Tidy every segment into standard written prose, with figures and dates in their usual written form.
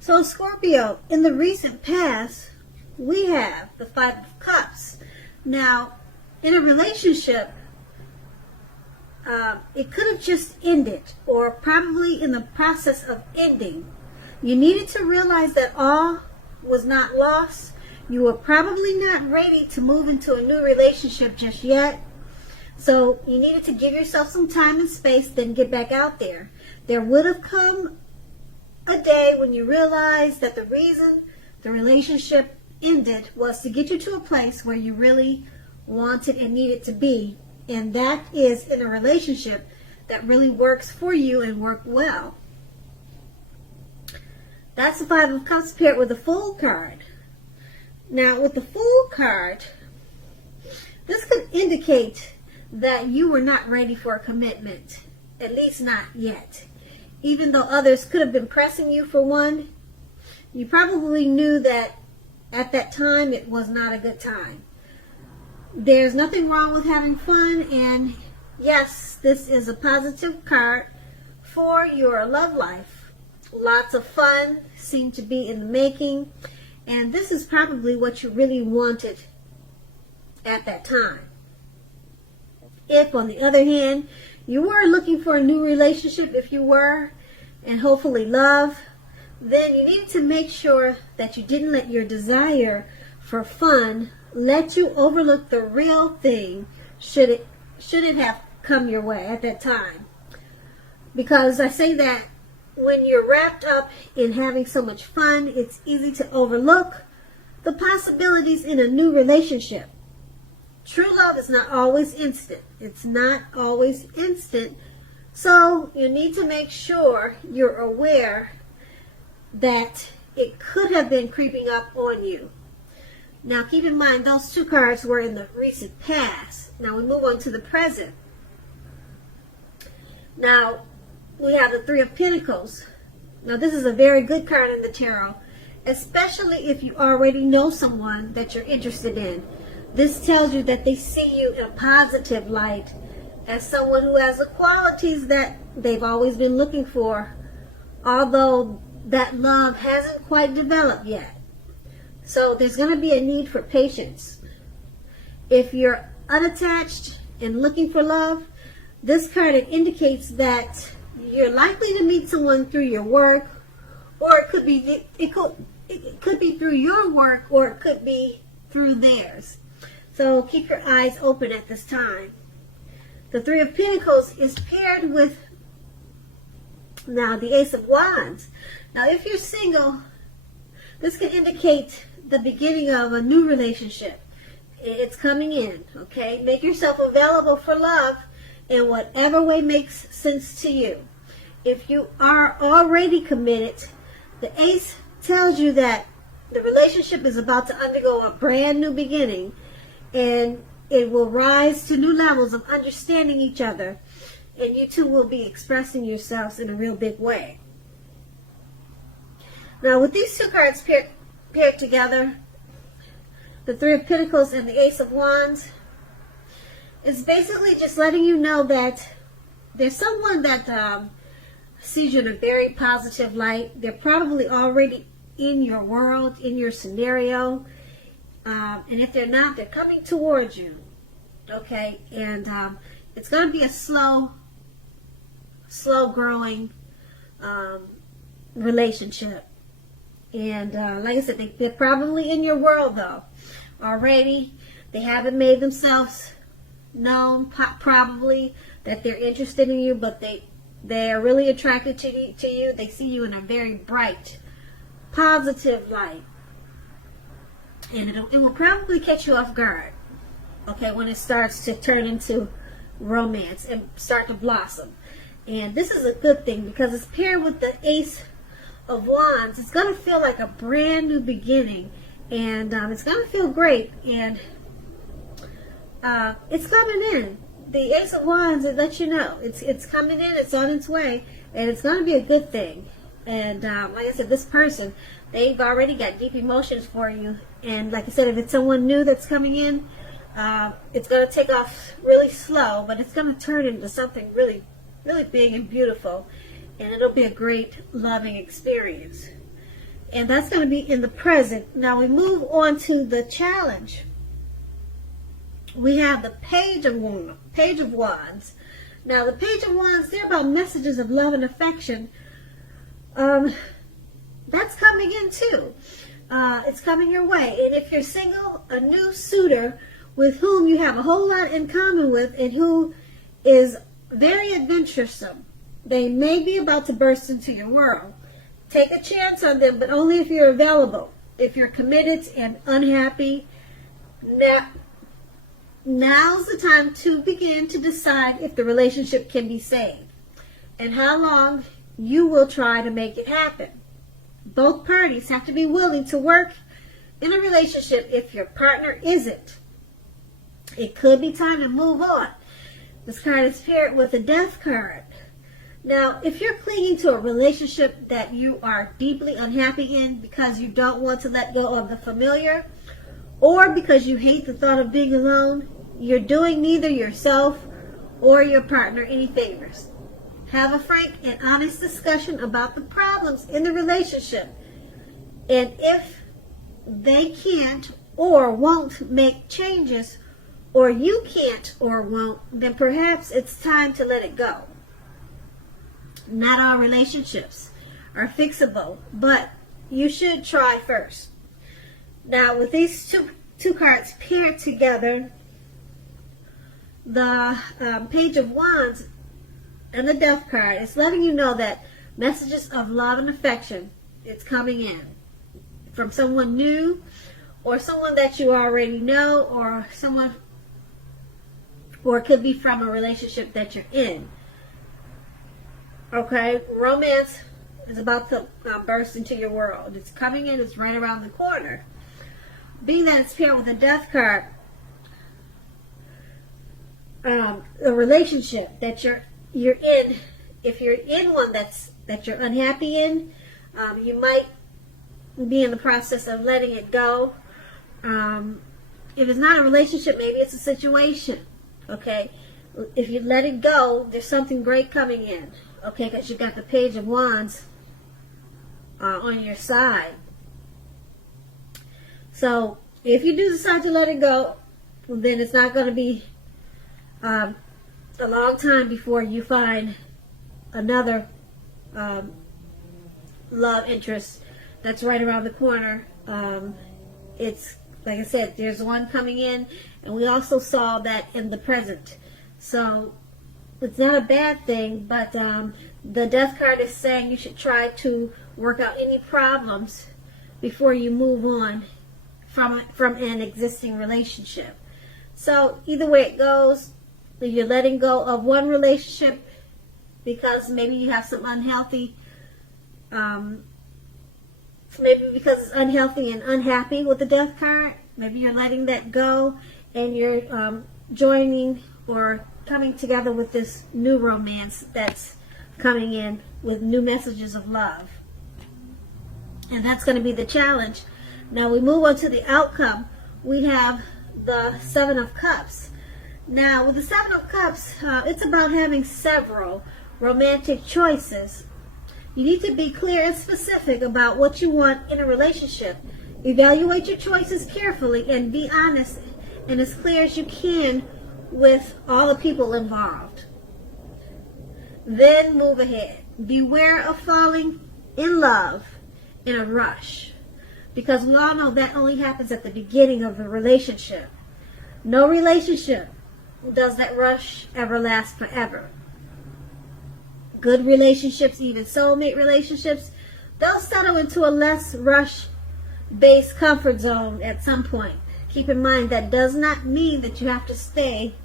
So Scorpio, in the recent past, we have the Five of Cups. Now, in a relationship, it could have just ended, or probably in the process of ending. You needed to realize that all was not lost. You were probably not ready to move into a new relationship just yet. So you needed to give yourself some time and space, then get back out there. There would have come a day when you realized that the reason the relationship ended was to get you to a place where you really wanted and needed to be. And that is in a relationship that really works for you and work well. That's the Five of Cups paired with the Fool card. Now, with the Fool card, this could indicate that you were not ready for a commitment, at least not yet. Even though others could have been pressing you for one, you probably knew that at that time it was not a good time. There's nothing wrong with having fun, and yes, this is a positive card for your love life. Lots of fun seem to be in the making, and this is probably what you really wanted at that time. If, on the other hand, you were looking for a new relationship, if you were, and hopefully love, then you need to make sure that you didn't let your desire for fun let you overlook the real thing should it have come your way at that time. Because I say that when you're wrapped up in having so much fun, it's easy to overlook the possibilities in a new relationship. True love is not always instant. It's not always instant. So you need to make sure you're aware that it could have been creeping up on you. Now keep in mind, those two cards were in the recent past. Now we move on to the present. Now we have the Three of Pentacles. Now this is a very good card in the tarot, especially if you already know someone that you're interested in. This tells you that they see you in a positive light as someone who has the qualities that they've always been looking for, although that love hasn't quite developed yet. So there's going to be a need for patience. If you're unattached and looking for love, this card indicates that you're likely to meet someone through your work, or it could be through your work, or it could be through theirs. So keep your eyes open at this time. The Three of Pentacles is paired with now the Ace of Wands. Now if you're single, this can indicate the beginning of a new relationship. It's coming in, okay? Make yourself available for love in whatever way makes sense to you. If you are already committed, the Ace tells you that the relationship is about to undergo a brand new beginning, and it will rise to new levels of understanding each other, and you two will be expressing yourselves in a real big way. Now with these two cards paired together, the Three of Pentacles and the Ace of Wands, it's basically just letting you know that there's someone that sees you in a very positive light. They're probably already in your world, in your scenario. And if they're not, they're coming towards you. Okay? And it's going to be a slow growing relationship. And like I said, they're probably in your world though already. They haven't made themselves known probably that they're interested in you, but they are really attracted to you. They see you in a very bright, positive light. And it will probably catch you off guard, okay, when it starts to turn into romance and start to blossom. And this is a good thing because it's paired with the Ace of Wands. It's going to feel like a brand new beginning, and it's going to feel great. And it's coming in. The Ace of Wands, it lets you know it's coming in. It's on its way, and it's going to be a good thing. And like I said, this person, they've already got deep emotions for you. And like I said, if it's someone new that's coming in, it's going to take off really slow, but it's going to turn into something really, really big and beautiful. And it'll be a great, loving experience. And that's going to be in the present. Now we move on to the challenge. We have the Page of Wands. Now the Page of Wands, they're about messages of love and affection. That's coming in too. It's coming your way. And if you're single, a new suitor with whom you have a whole lot in common with and who is very adventuresome, they may be about to burst into your world. Take a chance on them, but only if you're available. If you're committed and unhappy, now's the time to begin to decide if the relationship can be saved and how long you will try to make it happen. Both parties have to be willing to work in a relationship if your partner isn't. It could be time to move on. This card is paired with a Death card. Now, if you're clinging to a relationship that you are deeply unhappy in because you don't want to let go of the familiar, or because you hate the thought of being alone, you're doing neither yourself or your partner any favors. Have a frank and honest discussion about the problems in the relationship. And if they can't or won't make changes, or you can't or won't, then perhaps it's time to let it go. Not all relationships are fixable, but you should try first. Now, with these two cards paired together, the Page of Wands and the Death card, is letting you know that messages of love and affection, it's coming in from someone new or someone that you already know, or it could be from a relationship that you're in. Okay, romance is about to burst into your world. It's coming in. It's right around the corner. Being that it's paired with a Death card, a relationship that you're in, if you're in one that you're unhappy in, you might be in the process of letting it go. If it's not a relationship, maybe it's a situation. Okay, if you let it go, there's something great coming in. Okay, because you got the Page of Wands on your side. So if you do decide to let it go, then it's not going to be a long time before you find another love interest that's right around the corner. It's like I said, there's one coming in, and we also saw that in the present. So it's not a bad thing, but the Death card is saying you should try to work out any problems before you move on from an existing relationship. So either way it goes, if you're letting go of one relationship because maybe you have some unhealthy, maybe because it's unhealthy and unhappy with the Death card, maybe you're letting that go and you're joining or coming together with this new romance that's coming in with new messages of love. And that's going to be the challenge. Now we move on to the outcome. We have the Seven of Cups. Now with the Seven of Cups, it's about having several romantic choices. You need to be clear and specific about what you want in a relationship. Evaluate your choices carefully and be honest and as clear as you can with all the people involved. Then move ahead. Beware of falling in love in a rush, because we all know that only happens at the beginning of a relationship. No relationship does that rush ever last forever. Good relationships, even soulmate relationships, they'll settle into a less rush-based comfort zone at some point. Keep in mind that does not mean that you have to stay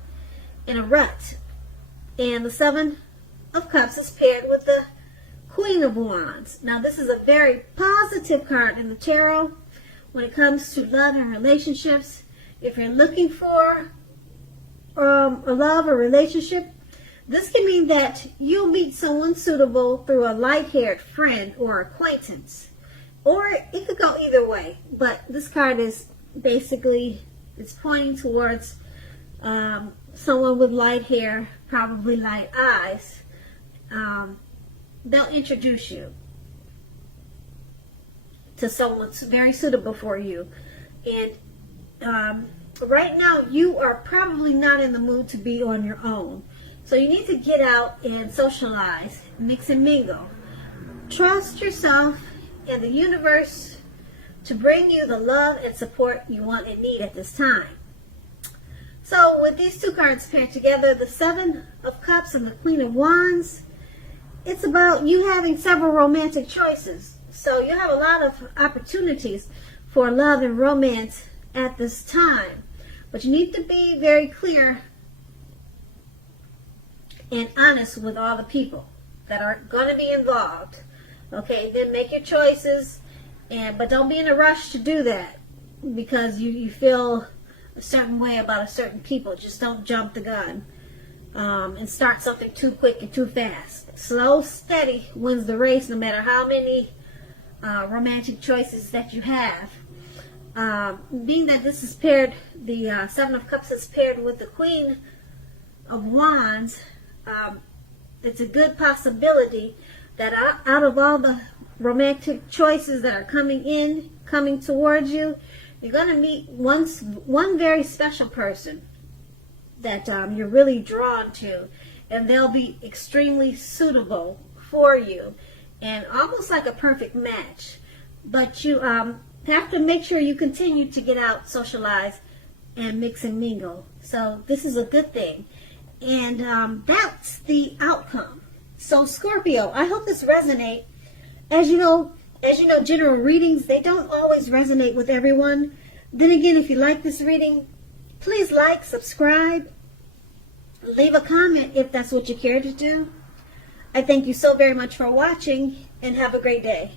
in a rut. And the Seven of Cups is paired with the Queen of Wands. Now this is a very positive card in the tarot when it comes to love and relationships. If you're looking for a love or relationship, this can mean that you'll meet someone suitable through a light-haired friend or acquaintance. Or it could go either way. But this card is basically, it's pointing towards someone with light hair, probably light eyes. They'll introduce you to someone very suitable for you. And right now, you are probably not in the mood to be on your own. So you need to get out and socialize, mix and mingle. Trust yourself and the universe to bring you the love and support you want and need at this time. So with these two cards paired together, the Seven of Cups and the Queen of Wands, it's about you having several romantic choices. So you have a lot of opportunities for love and romance at this time. But you need to be very clear and honest with all the people that are going to be involved. Okay, then make your choices, but don't be in a rush to do that because you feel a certain way about a certain people. Just don't jump the gun and start something too quick and too fast. Slow, steady wins the race, no matter how many romantic choices that you have. Being that this is paired, the Seven of Cups is paired with the Queen of Wands, it's a good possibility that out of all the romantic choices that are coming towards you, you're going to meet one very special person that you're really drawn to, and they'll be extremely suitable for you and almost like a perfect match. But you have to make sure you continue to get out, socialize, and mix and mingle. So this is a good thing. And that's the outcome. So Scorpio, I hope this resonates. As you know, general readings, they don't always resonate with everyone. Then again, if you like this reading, please like, subscribe, leave a comment if that's what you care to do. I thank you so very much for watching, and have a great day.